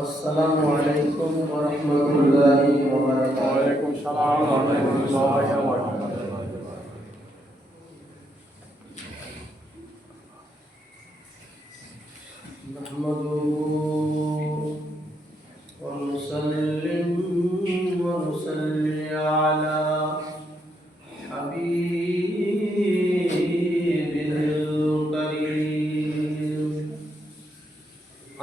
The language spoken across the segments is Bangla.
আসসালামু আলাইকুম ওয়া রাহমাতুল্লাহি ওয়া বারাকাতুহু। ওয়া আলাইকুম আসসালাম ওয়া রাহমাতুল্লাহি ওয়া বারাকাতুহু। নাহমাদুহু ওয়া নুসাল্লিমু ওয়া নুসাল্লি আলা হাবিবিল কারীম।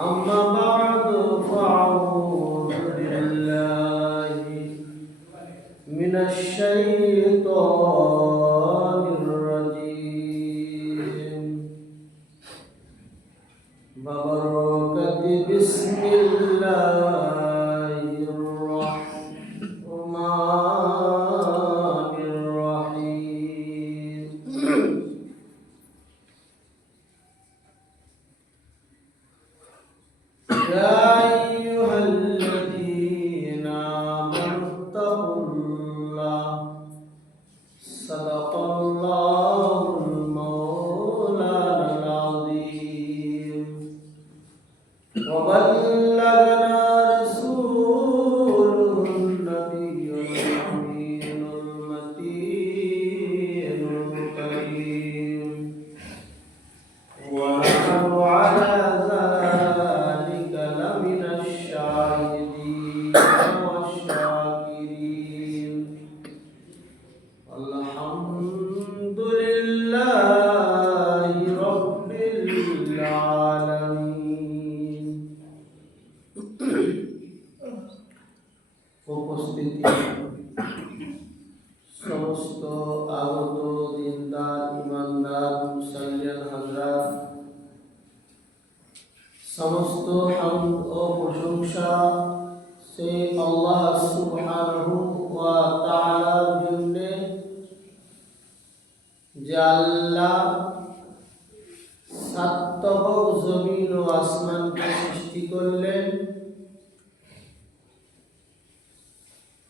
আম্মা বা'দু ফাআউযু বিল্লাহি মিনাশ শাইতানির রাজীম। বারাকাতি বিসমিল্লাহির রাহমানির রাহিম। يا أيها الذين آمنوا اتقوا الله صدق الله المولانا العظيم وبلغنا رسوله النبي الأمين المتين الكريم ونحن على ذلك لمن الشاهدين والشاكرين الحمد لله رب العالمين। উপস্থিতি সমস্ত আগত দিনদার ইমানদার মুসলিয়ান হযরত, সমস্ত হামদ ও প্রশংসা সেই আল্লাহ সুবহানাহু ওয়া তাআলার জন্য, যে আল্লাহ সাতবক জমিন ও আসমানকে সৃষ্টি করলেন,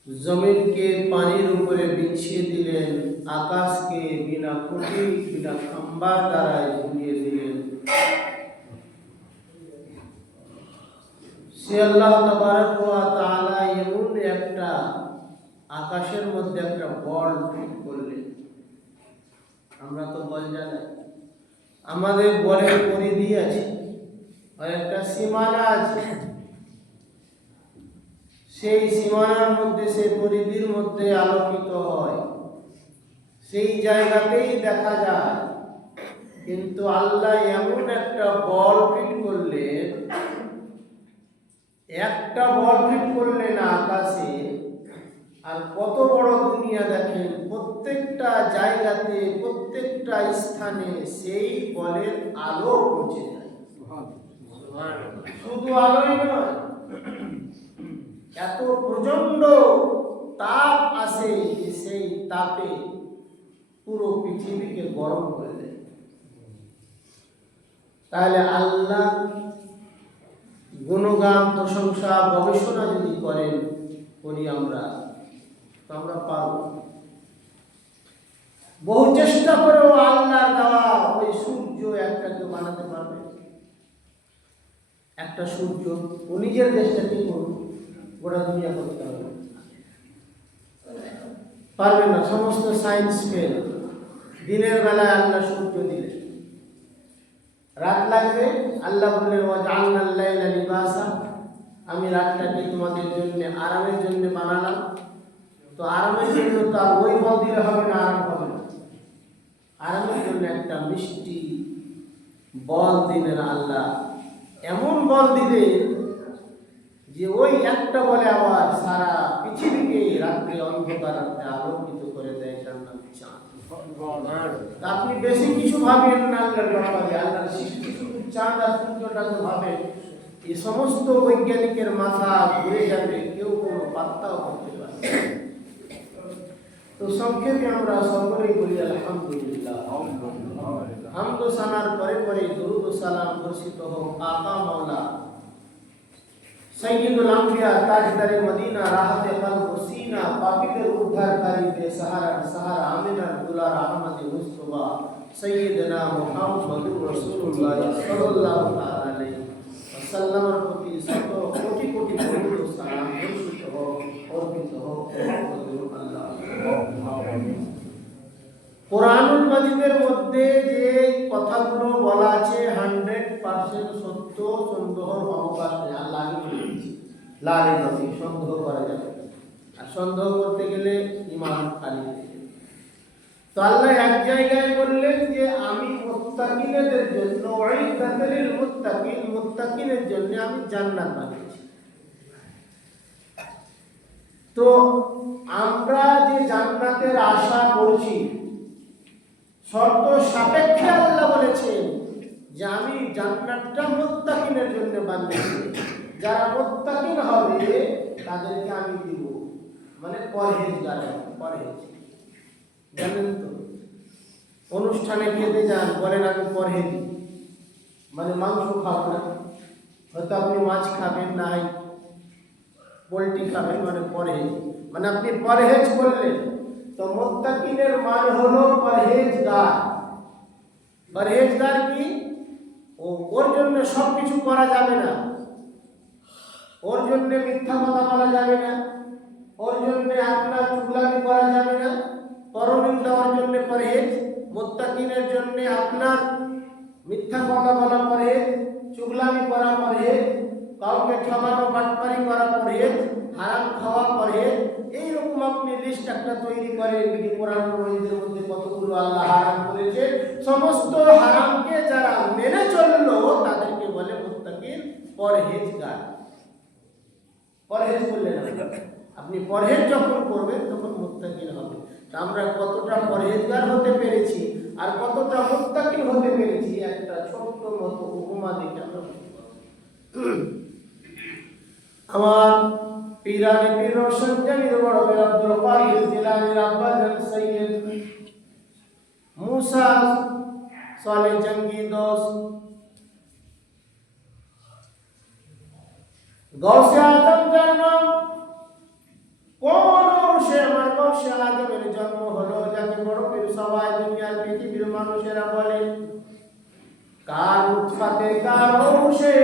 জমিনকে পানির উপরে বিছিয়ে দিলেন, আকাশকে বিনা খুঁটি বিনা খাম্বা দ্বারা ঝুলিয়ে দিলেন। সে আল্লাহ তাবারক ওয়া তাআলা এমন একটা আকাশের মধ্যে একটা বল ফিট করলেন। আমরা তো বল জানি, আমাদের বলের পরিধি আছে আর একটা সীমানা আছে। সেই সীমানার মধ্যে, সেই পরিধির মধ্যে আলোকিত হয়, সেই জায়গাতেই দেখা যায়। কিন্তু আল্লাহ এমন একটা বল ফিট করলেন, একটা বল ফিট করলেন আকাশে, আর কত বড় দুনিয়া দেখেন, প্রত্যেকটা জায়গাতে প্রত্যেকটা স্থানে সেই বলের আলো পৌঁছে যায়। শুধু আলোই নয়, এত প্রচন্ড তাপ আসে যে সেই তাপে পুরো পৃথিবীকে গরম করে দেয়। তাহলে আল্লাহ গুণগান প্রশংসা গবেষণা যদি করি আমরা, তো আমরা পারব। বহু চেষ্টা করেও আল্লাহ দেওয়া ওই সূর্য একটাকে বানাতে পারবে? একটা সূর্য ও নিজের দেশটা কি করবে? গোটা দুনিয়া করতে হবে, পারবে না। সমস্ত সায়েন্স ফেল। দিনের বেলায় আল্লাহ সূর্য দিলেন, রাত লাগবে, আল্লাহ বললেন ওয়াজআলনাল লাইলা লিবাসা, আমি রাতটাকে তোমাদের জন্য আরামের জন্য বানালাম। তো আরামের জন্য তো আর ওই বল দিলে হবে না, আরাম হবে না। আরামের জন্য একটা মিষ্টি বল দিলেন আল্লাহ। এমন বল দিলেন যে ওই একটা বলে আবার সারা পৃথিবীকে রাত্রে অন্ধকার রাত্রে আলোকিত করে দেয় জান্নাতের চাঁদ। আপনি বেশি কিছু ভাবেন না আল্লাহর ব্যাপারে, আল্লাহর সৃষ্টি শুধু চাঁদ আর সূর্যটাকে ভাবেন, এই সমস্ত বৈজ্ঞানিকের মাথা ঘুরে যাবে, কেউ কোনো পাত্তাও করতে পারবে। তো সংক্ষেপে আমরা সকলেই বলি আলহামদুলিল্লাহ। হামদ ও সানার পরে পরে দরুদ ও সালাম বর্ষিত হোক আকা মাওলা সৈয়দুল আম্বিয়া তাজদারে মদিনা রাহতে কলব সিনা পাপীদের উদ্ধারকারী বেসাহারা সাহারা আমিনার দুলার আহমদ মুস্তাফা সৈয়দনা মুহাম্মদুর রাসূলুল্লাহ সাল্লাল্লাহু আলাইহি ওয়াসাল্লামের প্রতি শত আল্লাহ। কোরআনুল মাজিদের মধ্যে যে কথাগুলো বলা আছে 100% সত্য, সন্দেহের অবকাশ নেই। আল্লাহ লালে নবী সন্দেহ করা যাবে না। আর সন্দেহ করতে গেলে ঈমান খালি হয়ে যাবে। তো আল্লাহ এক জায়গায় বললেন যে আমি মুত্তাকিনদের জন্য ওয়াইদাতিল মুত্তাকিন, মুত্তাকিনের জন্য আমি জান্নাত বানিয়েছি। তো আমরা যে জান্নাতের আশা করছি, শর্ত সাপেক্ষে আল্লাহ বলেছেন যে আমি জান্নাতটা মুত্তাকিনের জন্য বানিয়েছি। যারা মুত্তাকিন হবে তাদেরকে আমি দিব, মানে পরহেজগার। পরহেজ জানেন তো, অনুষ্ঠানে খেতে যান, বলেন আমি পরহেজি, মানে মাংস খাবো না, হয়তো আপনি মাছ খাবেন না, পোলট্রি খাবেন, মানে পরহেজ, মানে আপনি পরহেজ করলেন। তো মুত্তাকিনের মান হলো পরহেজগার। পরহেজগার কি? ওর জন্য সবকিছু করা যাবে না, ওর জন্য মিথ্যা কথা বলা যাবে না, ওর জন্য আপনার চুগলামি করা যাবে না, পরনিন্দা ওর জন্য পরহেজ। মুত্তাকিনের জন্য আপনার মিথ্যা কথা বলা পরহেজ, চুগলামি করা পরহেজ, কাউকে ঠকানো বাটপারি করা পরহেজ, হারাম খাওয়া পরহেজ। এইরকম আপনি লিস্ট একটা তৈরি করেন যে কোরআন মাজিদের মধ্যে কতগুলো আল্লাহ হারাম করেছে। সমস্ত হারামকে যারা মেনে চললো তাদেরকে বলে মুত্তাকিন, পরহেজগার। পরহেজ করলেন আপনি, পরহেজ যখন করবেন তখন মুত্তাকিন হবে। আমরা কতটা পরহেজগার হতে পেরেছি আর কতটা মুত্তাকিন হতে পেরেছি একটা ছোট্ট মতো উপমা দেখে আমরা বুঝতে পারব। আমার পীরানি পীর রোশন জামির বড় পীর আব্দুল কাদের জিলানীর আব্বা জান সৈয়দ মুসা সালেহ জঙ্গি দোস্ত গৌসে আজম জন্ম কোন সে আমার গৌসে আজমের জন্ম হলো, যাকে বড় পীর সবাই দুনিয়ার পৃথিবীর মানুষেরা বলে। কার উৎপাতে কার বংশে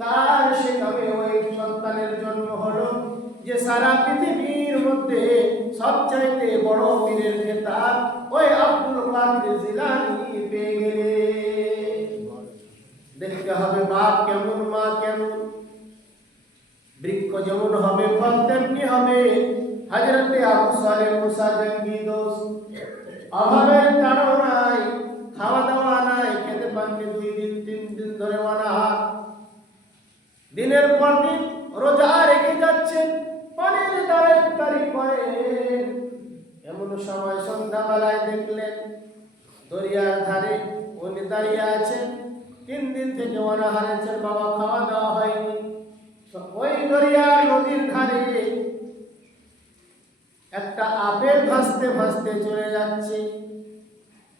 কার সেখানে ওই সন্তানের জন্ম হলো যে সারা পৃথিবীর মধ্যে সবচাইতে বড় পীরের খেতাব ওই আব্দুল কাদের জিলানী পেয়ে গেলে। দেখতে হবে বাপ কেমন, মা কেমন, বৃক্ষ যেমন হবে ফল তেমনি হবে। হযরতে আবু সালেহ মুসা জঙ্গি দোস্ত অভাবের কারণ নাই, খাওয়া দাওয়া নাই, খেতে পাননি 2 দিন 3 দিন ধরে অনাহার, দিনের পর দিন রোজা রেখে যাচ্ছেন, পানির দ্বারা ইফতারি করেন। এমন সময় সন্ধ্যাবেলায় দেখলেন দরিয়ার ধারে উনি দাঁড়িয়ে আছেন। 3 দিন থেকে অনাহার আছেন, বাবা খাওয়া দাওয়া হয়নি। ওই দরিয়া নদীর ধারে একটা আপেল ভাসতে ভাসতে চলে যাচ্ছে।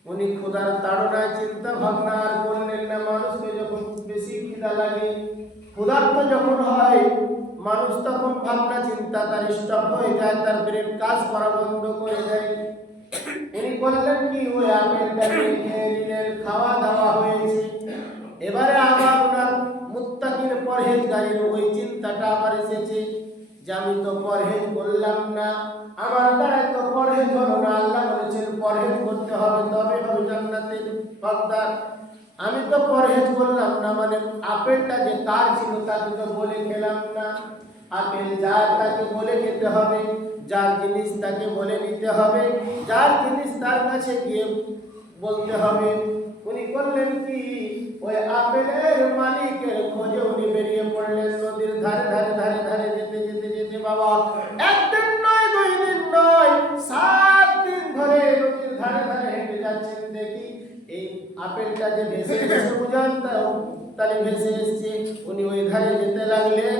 উনি ক্ষুধার তাড়নায় চিন্তা ভাবনা আর করলেন না। মানুষকে যখন বেশি খিদা লাগে, ক্ষুধার্ত যখন হয় মানুষ, তখন ভাবনা চিন্তা তার স্টপ হয়ে যায়, তার ব্রেন কাজ করা বন্ধ করে দেয়। উনি করলেন কি, ওই আপেলটাকে খেয়ে নিলেন, খাওয়া দাওয়া হয়েছে। এবারে আবার ওনার মুত্তাকিন পরহেজগারের ওই চিন্তাটা আবার এসেছে যে আমি তো পরহেজ করলাম না, আমার দ্বারা তো পরহেজ হলো না। আল্লাহ বলেছেন পরহেজ করতে হবে তবে হবে জান্নাতের হকদার। আমি তো পরহেজ করলাম না, মানে আপেলটা যে কার ছিল তাকে তো বলে খেলাম না। আপেল যার তাকে বলে খেতে হবে, যার জিনিস তাকে বলে নিতে হবে, যার জিনিস তার কাছে গিয়ে বলতে হবে। উনি করলেন কি, ওই আপেলের মালিকের খোঁজে উনি বেরিয়ে পড়লেন নদীর ধারে ধারে ধারে ধারে যেতে যেতে যেতে বাবা 1 দিন নয় 2 দিন নয় 7 দিন ধরে নদীর ধারে ধারে হেঁটে যাচ্ছেন। দেখি এই আপেলটা যে ভেসে ভেসে বুঝান তাহলে ভেসে এসছে। উনি ওই ধারে যেতে লাগলেন।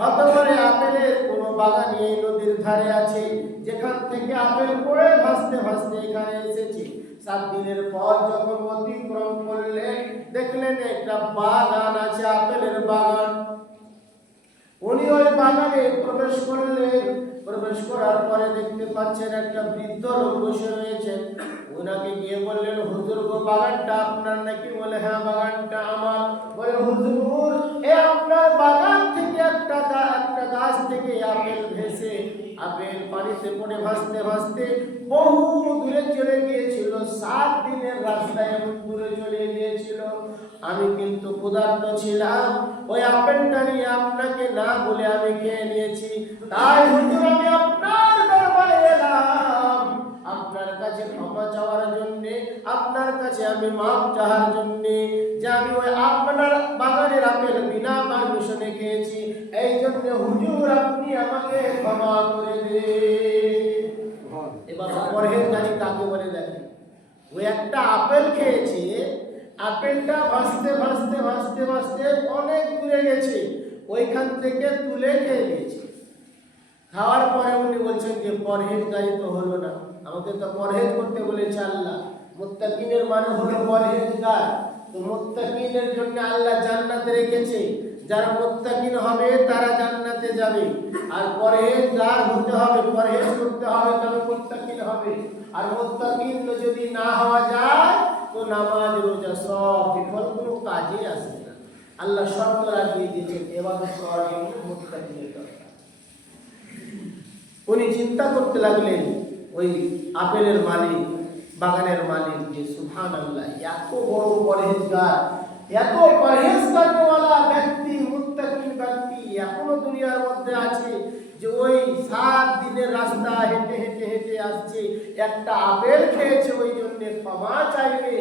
হত করে আপেলের কোনো বাগানই এই নদীর ধারে আছে, যেখান থেকে আপেল পড়ে ভাসতে ভাসতে এখানে এসেছে। 7 দিনের পর যখন অতিক্রম করলেন, দেখলেন একটা বাগান আছে, আপেলের বাগান। উনি ওই বাগানে প্রবেশ করলেন। প্রবেশ করার পরে দেখতে পাচ্ছেন একটা বৃদ্ধ লোক বসে রয়েছেন। ওনাকে গিয়ে বললেন, হুজুর গো বাগানটা আপনার নাকি? বলে হ্যাঁ বাগানটা আমার। বলে হুজুর, এ আপনার বাগান থেকে একটা গাছ থেকে আপেল ভেসে আপেল পানিতে পড়ে ভাসতে ভাসতে বহু দূরে চলে গিয়েছিল। 7 দিনের রাস্তায় এমন দূরে চলে গিয়েছিল। আমি কিন্তু ক্ষুধার্ত ছিলাম, ওই আপেলটা নিয়ে আপনাকে না বলে আমি খেয়ে নিয়েছি। তাই হুজুর আমি আপনার দরবারে এলাম, আপনার কাছে ক্ষমা চাওয়ার জন্যে, আপনার কাছে আমি মাপ চাওয়ার জন্যে, যে আমি ওই আপনার বাগানের আপেল বিনা পারমিশনে খেয়েছি। এই জন্য হুজুর আপনি আমাকে ক্ষমা করে দিন। এবার পরহেজগারি কাকে বলে দেখেন, ওই একটা আপেল খেয়েছে, আপেলটা ভাসতে ভাসতে ভাসতে ভাসতে অনেক দূরে গেছে, ওইখান থেকে তুলে খেয়ে নিয়েছে। খাওয়ার পরে উনি বলছেন যে পরহেজগারি তো হলো না, আমাকে তো পরহেজ করতে বলেছে আল্লাহ। মুত্তাকিনের মানে হলো পরহেজগার। তো মুত্তাকিনের জন্য আল্লাহ জান্নাতে রেখেছে, যারা মুত্তাকিন হবে তারা জান্নাতে যাবে। আর পরহেজগার হতে হবে, পরহেজ করতে হবে, তবে মুত্তাকিন হবে। আর মুত্তাকিন যদি না হওয়া যায় তো নামাজ রোজা সব বিফল, কোনো কাজে আসবে না। আল্লাহ শর্ত লাগিয়ে দিয়েছেন ইবাদত করার জন্য মুত্তাকিনের দরকার। উনি চিন্তা করতে লাগলেন, ওই আপেলের মালিক, বাগানের মালিক, যে সুবহানাল্লাহ, এত বড় পরহেজগার, এত পরহেজগারওয়ালা ব্যক্তি, মুত্তাকি ব্যক্তি এখনো দুনিয়ার মধ্যে আছে, যে ওই 7 দিনের রাস্তা হেঁটে হেঁটে হেঁটে আসছে, একটা আপেল খেয়েছে ওই জন্য ক্ষমা চাইবে।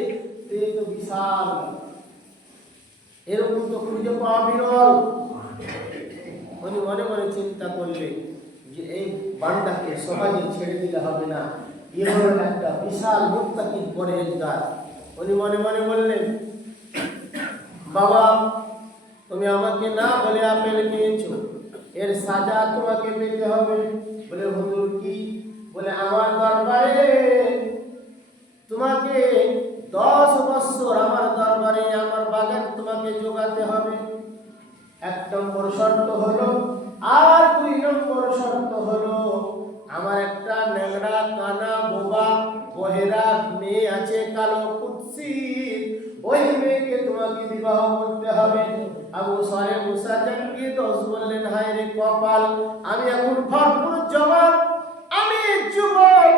এই তো বিশাল, এরকম তো খুঁজে পাওয়া বিরল। উনি মনে মনে চিন্তা করলেন যে এই বান্দাকে সহজে ছেড়ে দিলে হবে না, এ হলো একটা বিশাল মুত্তাকি পরহেজগার। উনি মনে মনে বললেন, বাবা তুমি আমাকে না বলে আপেল খেয়েছো, এর সাজা তোমাকে পেতে হবে। বলে হুজুর কি? বলে আমার দরবারে তোমাকে 10 বছর আমার দরবারে আমার বাগান তোমাকে জোগাতে হবে। 1 নম্বর শর্ত হলো, আর 2 নম্বর শর্ত হলো, আমার একটা নেংড়া কানা বোবা বহেরা মেয়ে আছে, কালো কুৎসিত, ওই মেয়েকে তোমাকে বিবাহ করতে হবে। আবু সালেহ মুসা জানকে দোষ বললেন, হায় রে কপাল, আমি এখন ভরপুর জওয়ান, আমি যুবক,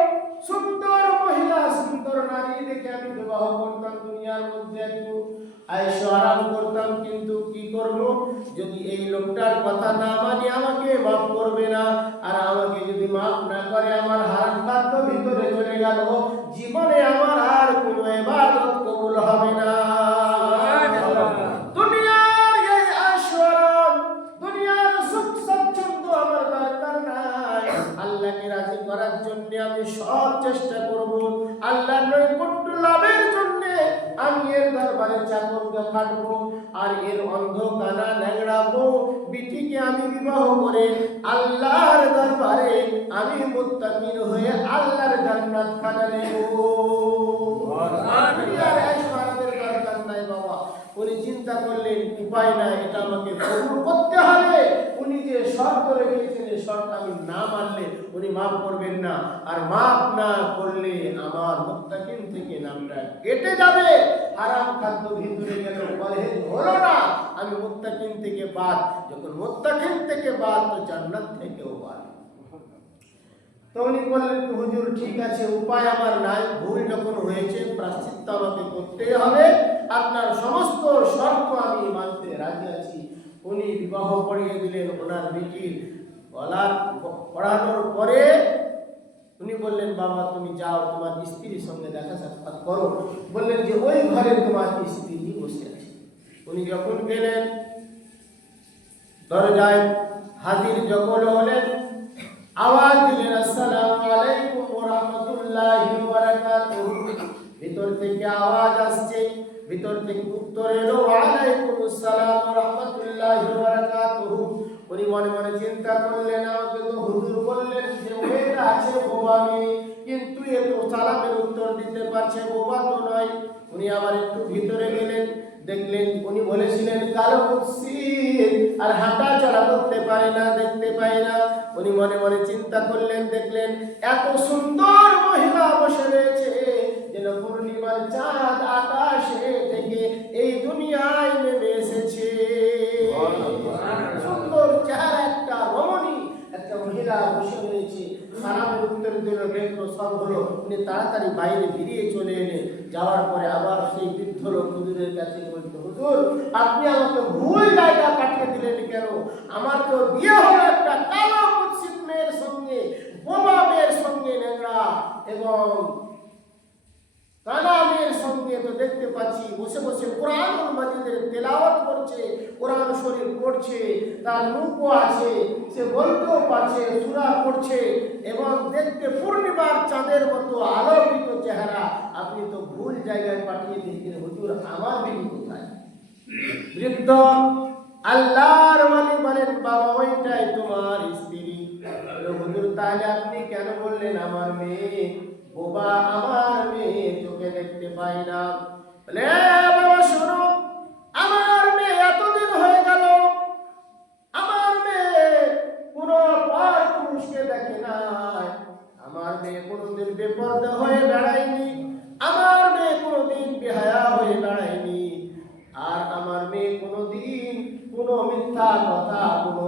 সুন্দর মহিলা, সুন্দর নারী দেখে আমি বিবাহ করতাম, দুনিয়ার মধ্যে একটু আয়েশ আরাম করতাম, কিন্তু কি করব, যদি এই লোকটার কথা না মানি আমাকে মাফ করবে না, আর আমাকে যদি মাফ না করে আমার হারাম খাদ্য ভিতরে চলে গেল, জীবনে আমার আর কোনো ইবাদত কবুল হবে না। দুনিয়ার এই আশরাম, দুনিয়ার সুখ স্বাচ্ছন্দ্য আমার দরকার নাই। আল্লাহকে রাজি করার জন্য আমি সব চেষ্টা করব, আল্লাহর নৈকট্য লাভের জন্য আমি এর দরবারে চাকরকে কাটবো, আর এর অন্ধ কানা ন্যাংড়া বউ বিটিকে আমি বিবাহ করে আল্লাহর দরবারে আমি মুত্তাকিন হয়ে আল্লাহর জান্নাত খানা নেব। উনি চিন্তা করলেন উপায় নাই, এটা আমাকে কবুল করতে হবে। উনি যে শর্ত রেখেছেন, এই শর্ত আমি না মানলে উনি মাফ করবেন না, আর মাফ না করলে আমার মুত্তাকিন থেকে নামটা কেটে যাবে। হারাম খাদ্য ভিতরে গেল, পরহেজ হলো না, আমি মুত্তাকিন থেকে বাদ। যখন মুত্তাকিন থেকে বাদ, তো জান্নাত থেকেও বাদ। তো উনি বললেন, হুজুর ঠিক আছে, উপায় আমার নাই, ভুল যখন হয়েছে প্রায়শ্চিত্ত আমাকে করতেই হবে, আপনার সমস্ত শর্ত আমি মানতে রাজি আছি। উনি বিবাহ পড়িয়ে দিলেন ওনার বেটির। পড়ানোর পরে উনি বললেন, বাবা তুমি যাও, তোমার স্ত্রীর সঙ্গে দেখা সাক্ষাৎ করো। বললেন যে ওই ঘরে তোমার স্ত্রী বসে আছে। উনি যখন গেলেন, দরজায় হাজির যখন হলেন, আওয়াজ দিলেন, আসসালামু আলাইকুম ওয়া রাহমাতুল্লাহি ওয়া বারাকাতুহু। ভিতর থেকে আওয়াজ আসছে, ভিতর থেকে উত্তর এলো, ওয়া আলাইকুম আসসালাম ওয়া রাহমাতুল্লাহি ওয়া বারাকাতুহু। উনি মনে মনে চিন্তা করলেন, আমাকে তো হুজুর বললেন যে মেয়েটা আছে বোবা মেয়ে, কিন্তু এ তো সালামের উত্তর দিতে পারছে, বোবা তো নয়। উনি আবার একটু ভিতরে গেলেন, দেখলেন উনি বলেছিলেন কালো কুৎসিত, আর হাঁটা চলা করতে পারে না, দেখতে পায় না। উনি মনে মনে চিন্তা করলেন, দেখলেন এত সুন্দর মহিলা বসে রয়েছে, যেন পূর্ণিমার চাঁদ আকাশে থেকে এই দুনিয়ায় নেমে এসেছে। সুন্দর চেহারা একটা রমণী, একটা মহিলা বসে রয়েছে। হলো। উনি তাড়াতাড়ি বাইরে বেরিয়ে চলে এলেন। যাওয়ার পরে আবার সেই বৃদ্ধ লোক হুজুরের কাছে বলতো, হুজুর আপনি আমাকে ভুল জায়গা পাঠিয়ে দিলেন কেন? আমার তো বিয়ে হলো একটা কালো কুৎসিত মেয়ের সঙ্গে, বোবা মেয়ের সঙ্গে, নেংড়া এবং কানা মেয়ের সঙ্গে। তো দেখতে পাচ্ছি বসে বসে কোরআনুল মাজিদের তেলাওয়াত করছে, কোরআন শরীফ পড়ছে, তার মুখও আছে, সে বলতেও পারছে, সূরা পড়ছে এবং দেখতে পূর্ণিমার চাঁদের মতো আলোকিত চেহারা। আপনি তো ভুল জায়গায় পাঠিয়ে দিয়েছেন হুজুর, আমার বিবি কোথায়? বৃদ্ধ আল্লাহর ওয়ালি বলেন, বাবা ওইটাই তোমার স্ত্রী। হুজুর তাহলে আপনি কেন বললেন আমার মেয়ে বোবা, আমার মেয়ে চোখে দেখতে পাই না? বলে বাবা শোনো, আমার মেয়ে এতদিন হয়ে গেল, আমার মেয়ে কোনো পর পুরুষকে দেখে নাই, আমার মেয়ে কোনোদিন বেপরদা হয়ে বেড়ায়নি, আমার মেয়ে কোনোদিন বেহায়া হয়ে বেড়ায়নি, আর আমার মেয়ে কোনোদিন কোনো মিথ্যা কথা, কোনো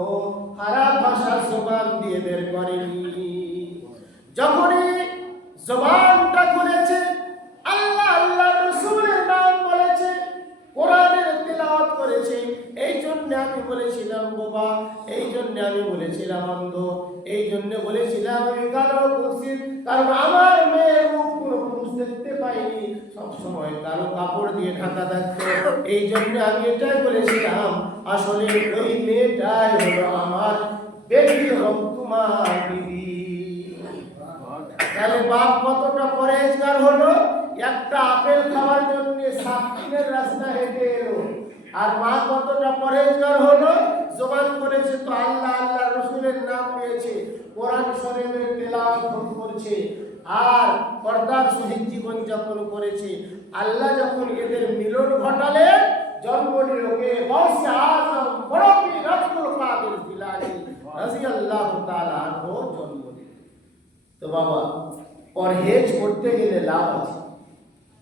খারাপ ভাষা জবান দিয়ে বের করেনি। যখনই জবানটা খুলেছে, আল্লাহ আল্লাহ রাসূলের নাম বলেছে, কোরআনের তেলাওয়াত করেছে, এই জন্য আমি বলেছিলাম বোবা, এই জন্য আমি বলেছিলাম অন্ধ, এই জন্য বলেছিলাম আমি কালো কুৎসিত, কারণ আমার মেয়ের মুখ কোনো পুরুষ দেখতে পাইনি, সবসময় কালো কাপড় দিয়ে ঢাকা থাকতো, এই জন্য আমি এটাই বলেছিলাম। আসলে ওই মেয়েটাই হলো আমার বেটি এবং তোমার বিবি। তাহলে বাপ কতটা পরহেজগার হলো, একটা আপেল খাওয়ার জন্য 7 দিনের রাস্তা হেঁটে এলো। আর মা কতটা পরহেজগার হলো, জবান করেছে তো আল্লাহ আল্লাহ রাসূলের নাম নিয়েছে, কোরআন শরীফের তেলাওয়াত করছে, আর পর্দার সহিত জীবন যাপন করেছে। আল্লাহ যখন এদের মিলন ঘটালেন, জন্ম নিল কে? গৌসে আযম বড় পীর আব্দুল কাদের জিলানী রাদিয়াল্লাহু তাআলা আনহু জন্ম দিলেন। তো বাবা, পরহেজ করতে গেলে লাভ আছে।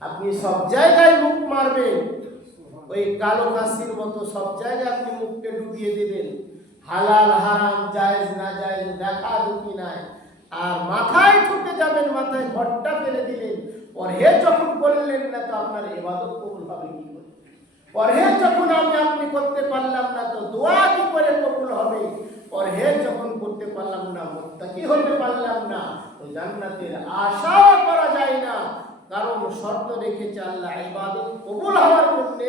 আপনি সব জায়গায় মুখ মারবেন, ওই কালো কাশির মতো সব জায়গায় আপনি মুখকে ডুবিয়ে দেবেন, হালাল হারাম জায়েজ না জায়েজ দেখা দেখি নাই, আর মাথায় ঠুকে যাবেন, মাথায় ঘটটা ফেলে দিলেন। পরহেজ যখন করলেন না, তো আপনার ইবাদত কবুল হবে কি করে? পরহেজ যখন আপনি করতে পারলাম না, তো দোয়া কি করে কবুল হবে? পরহেজ যখন করতে পারলাম না, মুত্তাকি হতে পারলাম না, তো জান্নাতের আশাও করা যায় না। কারণ শর্ত রেখেছে আল্লাহ, ইবাদত কবুল হওয়ার জন্য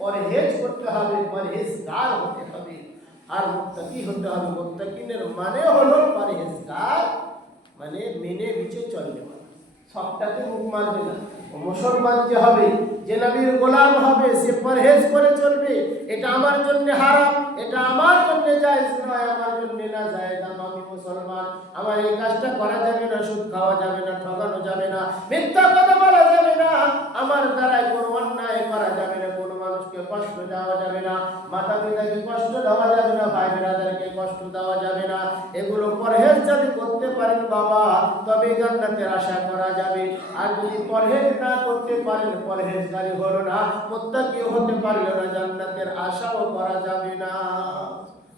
পরহেজ করতে হবে, পরহেজগার হতে হবে, আর মুত্তাকি হতে হবে। মুত্তাকিনের মানে হলো পরহেজগার, মানে মেনে বিচে চলবে, সবটাতে মুখ মারবে না। মুসলমান যে হবে, যে নবীর গোলাম হবে, সে পরহেজ করে চলবে। এটা আমার জন্য হারাম, এটা আমার জন্য জায়েজ নয়, আমার জন্য না জায়েজ। আমি মুসলমান, আমার এই কাজটা করা যাবে না, সুদ খাওয়া যাবে না, ঠকানো যাবে না, মিথ্যা কথা বলা যাবে না, আমার দ্বারাই কোনো অন্যায় করা যাবে না, কোনো মানুষকে কষ্ট দেওয়া যাবে না, মাতা পিতাকে কষ্ট দেওয়া যাবে না, ভাই বোনেদেরকে কষ্ট দেওয়া যাবে না। এগুলো পরহেজ যদি করতে পারেন বাবা, তবে জান্নাতের আশা করা যাবে। আর যদি পরহেজ না করতে পারেন, পরহেজগারি হলো না, মুত্তাকিও হতে পারলো না, জান্নাতের আশাও করা যাবে না।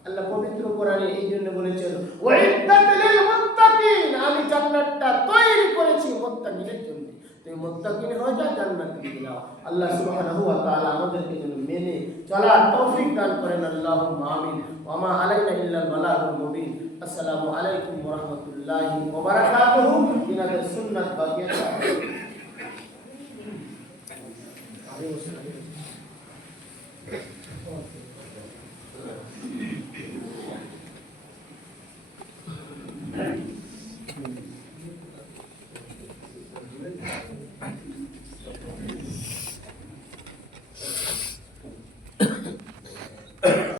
আল্লাহ পবিত্র কোরআনে এই জন্য বলেছেন, ওয়াইদাত লিল মুত্তাকিন, আমি জান্নাতটা তৈরি করেছি মুত্তাকিনের জন্য। তুমি মুত্তাকিন হয়ে যাও, জান্নাত পেয়ে যাও। আল্লাহ সুবহানাহু ওয়া তাআলা আমাদেরকে যেন মেনে চলার তৌফিক দান করেন। আল্লাহুম্মা আমিন। ওয়া মা আলাইনা ইল্লাল বালাগুল মুবিন। আসসালামু আলাইকুম ওয়া রাহমাতুল্লাহি ওয়া বারাকাতুহু। ইনাদের সুন্নাত বাকিয়া।